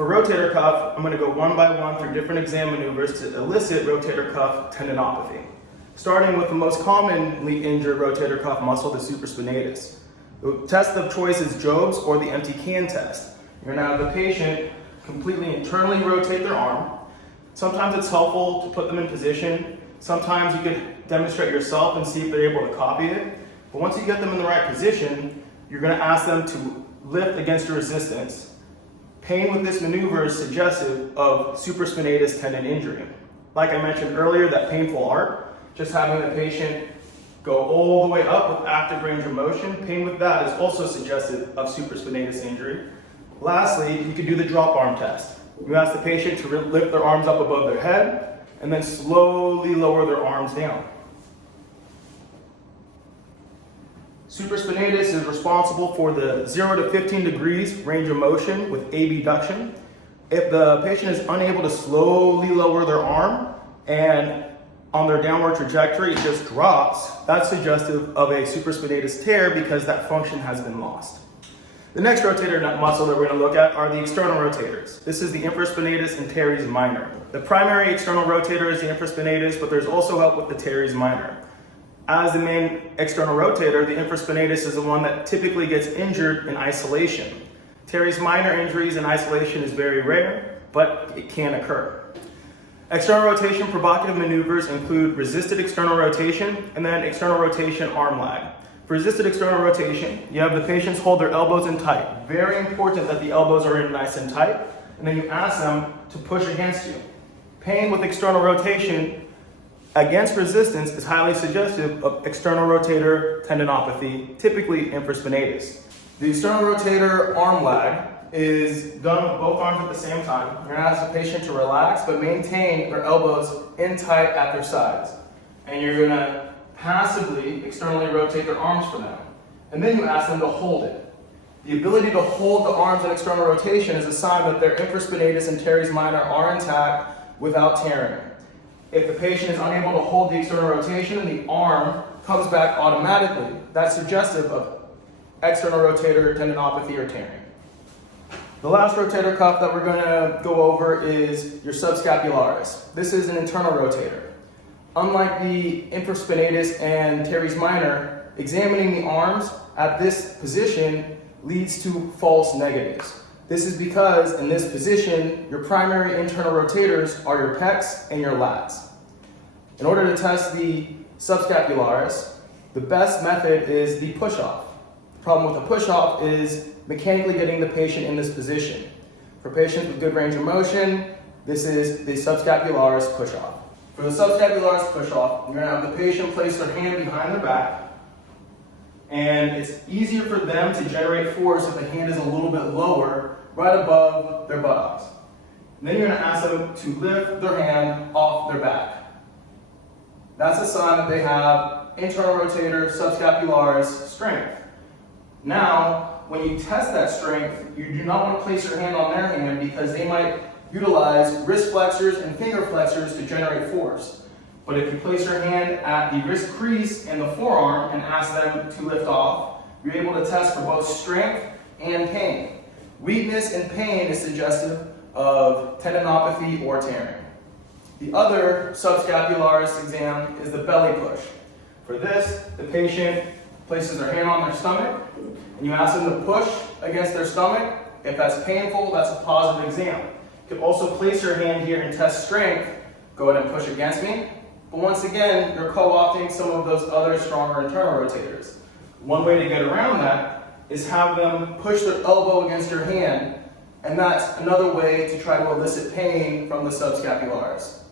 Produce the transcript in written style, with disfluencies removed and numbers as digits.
For rotator cuff, I'm going to go one by one through different exam maneuvers to elicit rotator cuff tendinopathy. Starting with the most commonly injured rotator cuff muscle, the supraspinatus. The test of choice is Job's or the empty can test. You're going to have the patient completely internally rotate their arm. Sometimes it's helpful to put them in position. Sometimes you could demonstrate yourself and see if they're able to copy it. But once you get them in the right position, you're going to ask them to lift against your resistance. Pain with this maneuver is suggestive of supraspinatus tendon injury. Like I mentioned earlier, that painful arc, just having the patient go all the way up with active range of motion, pain with that is also suggestive of supraspinatus injury. Lastly, you can do the drop arm test. You ask the patient to lift their arms up above their head and then slowly lower their arms down. Supraspinatus is responsible for the 0 to 15 degrees range of motion with abduction. If the patient is unable to slowly lower their arm and on their downward trajectory it just drops, that's suggestive of a supraspinatus tear because that function has been lost. The next rotator muscle that we're going to look at are the external rotators. This is the infraspinatus and teres minor. The primary external rotator is the infraspinatus, but there's also help with the teres minor. As the main external rotator, the infraspinatus is the one that typically gets injured in isolation. Teres minor injuries in isolation is very rare, but it can occur. External rotation provocative maneuvers include resisted external rotation and then external rotation arm lag. For resisted external rotation, you have the patients hold their elbows in tight. Very important that the elbows are in nice and tight, and then you ask them to push against you. Pain with external rotation against resistance is highly suggestive of external rotator tendinopathy, typically infraspinatus. The external rotator arm lag is done with both arms at the same time. You're going to ask the patient to relax but maintain their elbows in tight at their sides. And you're going to passively externally rotate their arms for them. And then you ask them to hold it. The ability to hold the arms in external rotation is a sign that their infraspinatus and teres minor are intact without tearing. If the patient is unable to hold the external rotation and the arm comes back automatically, that's suggestive of external rotator tendinopathy or tearing. The last rotator cuff that we're going to go over is your subscapularis. This is an internal rotator. Unlike the infraspinatus and teres minor, examining the arms at this position leads to false negatives. This is because in this position, your primary internal rotators are your pecs and your lats. In order to test the subscapularis, the best method is the push-off. The problem with the push-off is mechanically getting the patient in this position. For patients with good range of motion, this is the subscapularis push-off. For the subscapularis push-off, you're going to have the patient place their hand behind their back, and it's easier for them to generate force if the hand is a little bit lower, right above their buttocks. And then you're going to ask them to lift their hand off their back. That's a sign that they have internal rotator subscapularis strength. Now, when you test that strength, you do not want to place your hand on their hand because they might utilize wrist flexors and finger flexors to generate force. But if you place your hand at the wrist crease and the forearm and ask them to lift off, you're able to test for both strength and pain. Weakness and pain is suggestive of tendinopathy or tearing. The other subscapularis exam is the belly push. For this, the patient places their hand on their stomach and you ask them to push against their stomach. If that's painful, that's a positive exam. You can also place your hand here and test strength. Go ahead and push against me. But once again, you're co-opting some of those other stronger internal rotators. One way to get around that is have them push their elbow against your hand, and that's another way to try to elicit pain from the subscapularis.